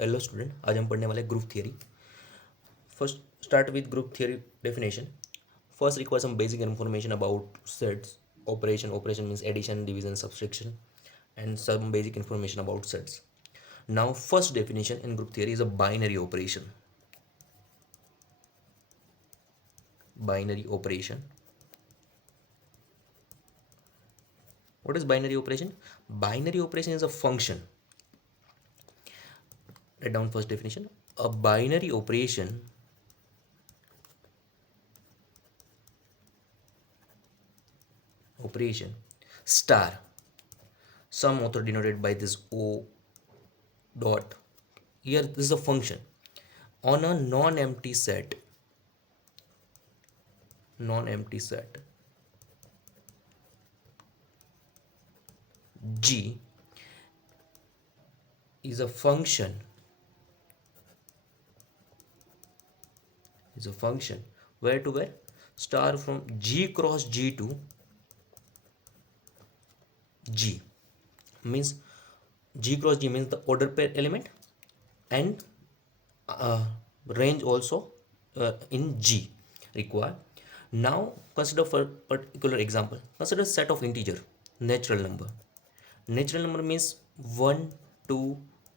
Hello student, आज हम पढ़ने वाले group theory. First start with group theory definition. First require some basic information about sets. Operation means addition, division, subtraction, and some basic information about sets. Now first definition in group theory is a binary operation. Binary operation. What is binary operation? Binary operation is a function. Write down first definition. A binary operation star, some author denoted by this O dot. Here this is a function on a non-empty set G is a function where to where star from G cross G to G means G cross G means the order pair element and range also in G required. Now consider for particular example, consider set of integer natural number. Natural number means 1, 2,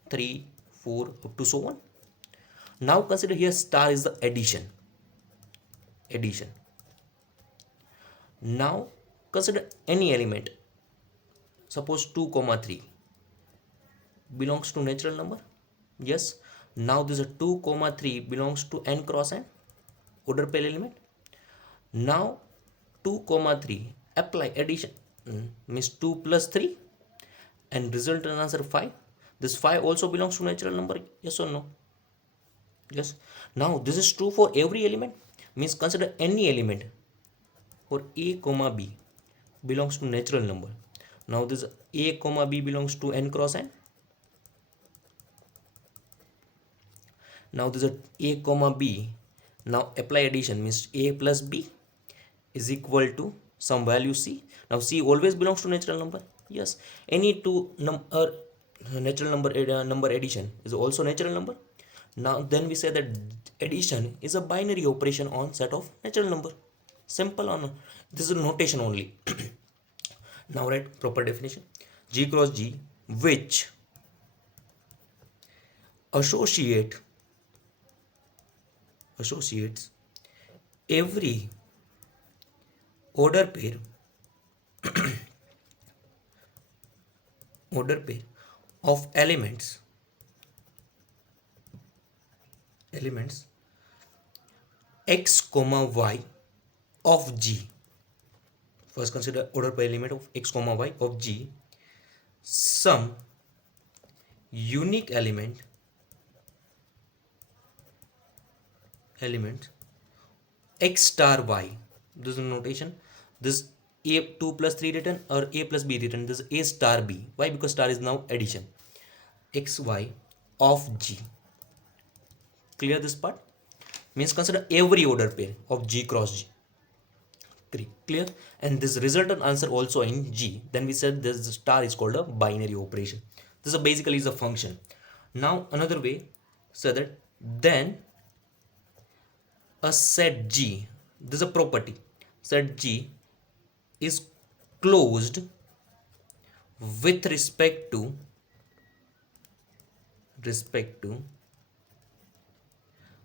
3, 4 up to so on. Now consider here star is the addition. Now consider any element, suppose 2 comma 3 belongs to natural number. Yes, now this is 2 comma 3 belongs to n cross n order pair element. Now 2 comma 3 apply addition, means 2 plus 3 and resultant answer 5. This 5 also belongs to natural number, yes or no? Yes. Now this is true for every element, means consider any element for a comma b belongs to natural number. Now this a comma b belongs to n cross n. Now this is a comma b. Now apply addition, means a plus b is equal to some value c. Now c always belongs to natural number. Yes, any two natural number addition is also natural number. Now then we say that addition is a binary operation on set of natural number. Simple on this is notation only. Now write proper definition. G cross G which associates every order pair of elements x comma y of G. First consider order pair element of x comma y of G, some unique element x star y. This is notation. This a 2 plus 3 written or a plus b written. This is a star b. Why? Because star is now addition. X y of G. Clear this part? Means consider every order pair of G cross G. Clear? And this resultant answer also in G. Then we said this star is called a binary operation. This is basically is a function. Now another way, so that then a set G, this is a property, set G is closed with respect to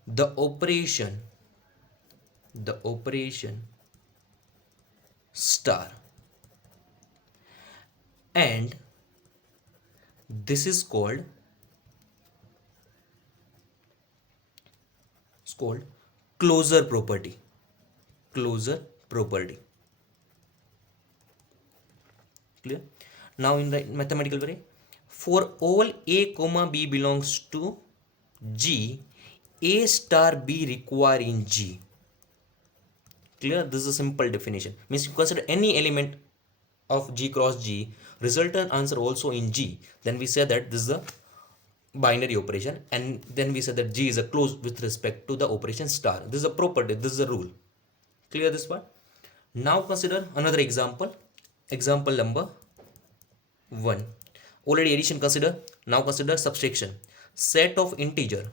the operation star, and this is called closure property. Clear? Now in the mathematical way, for all a comma b belongs to G, a star b require in G. Clear? This is a simple definition. Means you consider any element of G cross G, resultant answer also in G. Then we say that this is a binary operation, and then we say that G is a closed with respect to the operation star. This is a property, this is a rule. Clear this part? Now consider another example. Example number 1. Already addition consider. Now consider subtraction. set of integer,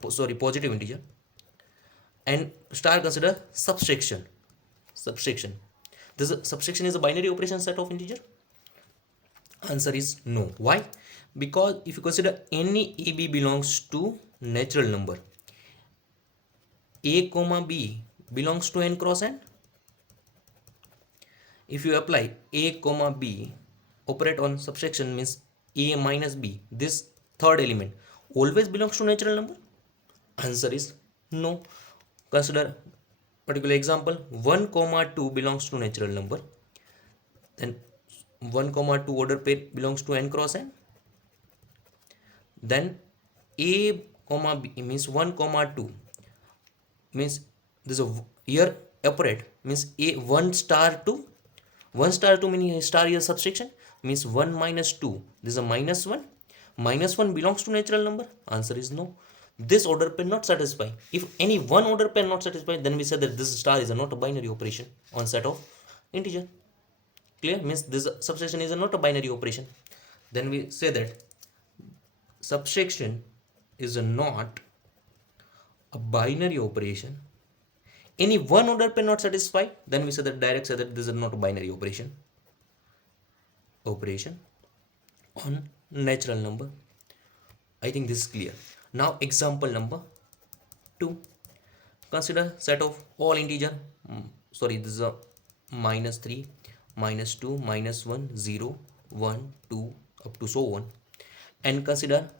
positive integer, and star consider subtraction. This subtraction is a binary operation set of integer. Answer is no. Why? Because if you consider any ab belongs to natural number, a comma b belongs to n cross n. If you apply a comma b operate on subtraction, means a minus b, this third element always belongs to natural number. Answer is no. Consider particular example. 1 comma 2 belongs to natural number, then 1 comma 2 order pair belongs to n cross n. Then a comma b means 1 comma 2 means this is a here operate means a 1 star 2, 1 star 2 meaning star here subtraction, means 1 minus 2, this is a minus 1, minus 1 belongs to natural number. Answer is no. This order pair not satisfy. If any one order pair not satisfy, then we say that this star is not a binary operation on set of integer. Clear? Means this subtraction is not a binary operation. Then we say that subtraction is not a binary operation. Any one order pair not satisfy, then we say that direct say that this is not a binary operation on natural number. I think this is clear. Now example number 2. Consider set of all integer, this is a minus 3, minus 2, minus 1, 0, 1, 2 up to so on, and consider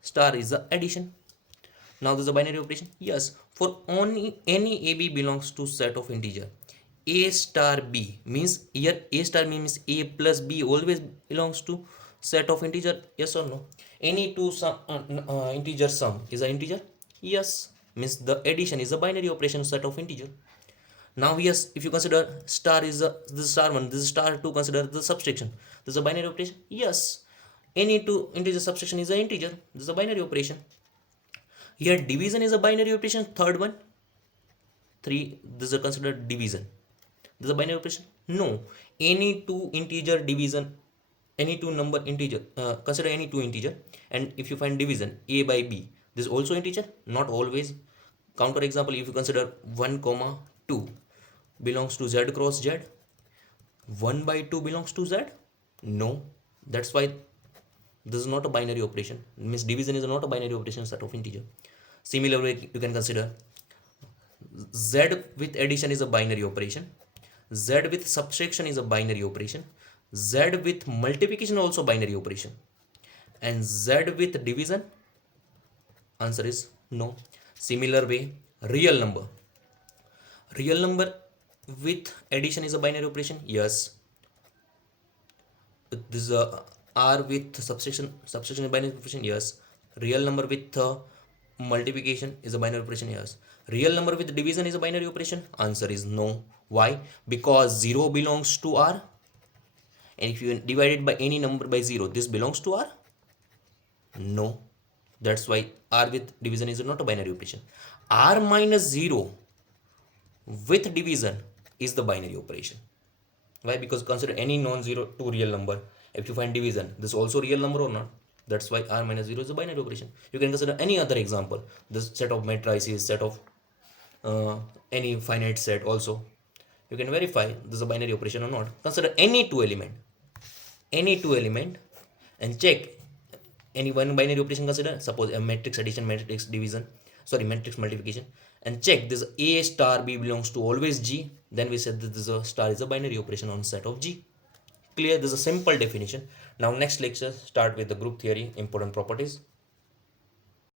star is the addition. Now this is a binary operation. Yes, for only any ab belongs to set of integer a star b, means here a star b means a plus b always belongs to set of integer. Yes or no? Any two integer sum is an integer. Yes, means the addition is a binary operation set of integer. Now yes, if you consider star is this star 1, this is star 2, consider the subtraction, this is a binary operation. Yes, any two integer subtraction is an integer, this is a binary operation. Here division is a binary operation, third one 3, this is considered division, this is a binary operation. No, any two integer division, any two number integer, consider any two integer, and if you find division a by b, this is also integer. Not always. Counter example, if you consider 1 comma 2 belongs to z cross z, 1 by 2 belongs to z. No, that's why this is not a binary operation, means division is not a binary operation set of integer. Similarly, you can consider z with addition is a binary operation, z with subtraction is a binary operation, z with multiplication also binary operation, and z with division, answer is no. Similar way, real number with addition is a binary operation. Yes, this is a r with subtraction is binary operation. Yes, real number with multiplication is a binary operation. Yes, real number with division is a binary operation. Answer is no. Why? Because 0 belongs to r, and if you divide it by any number by 0, this belongs to r. No, that's why r with division is not a binary operation. R minus 0 with division is the binary operation. Why? Because consider any non-zero two real number, if you find division, this is also real number or not. That's why r minus 0 is a binary operation. You can consider any other example, this set of matrices, set of any finite set also. You can verify this is a binary operation or not. Consider any two element and check any one binary operation. Consider suppose a matrix addition, matrix division, matrix multiplication, and check this a star b belongs to always g, then we said that this star is a binary operation on set of g. Clear? This is a simple definition. Now next lecture start with the group theory, important properties.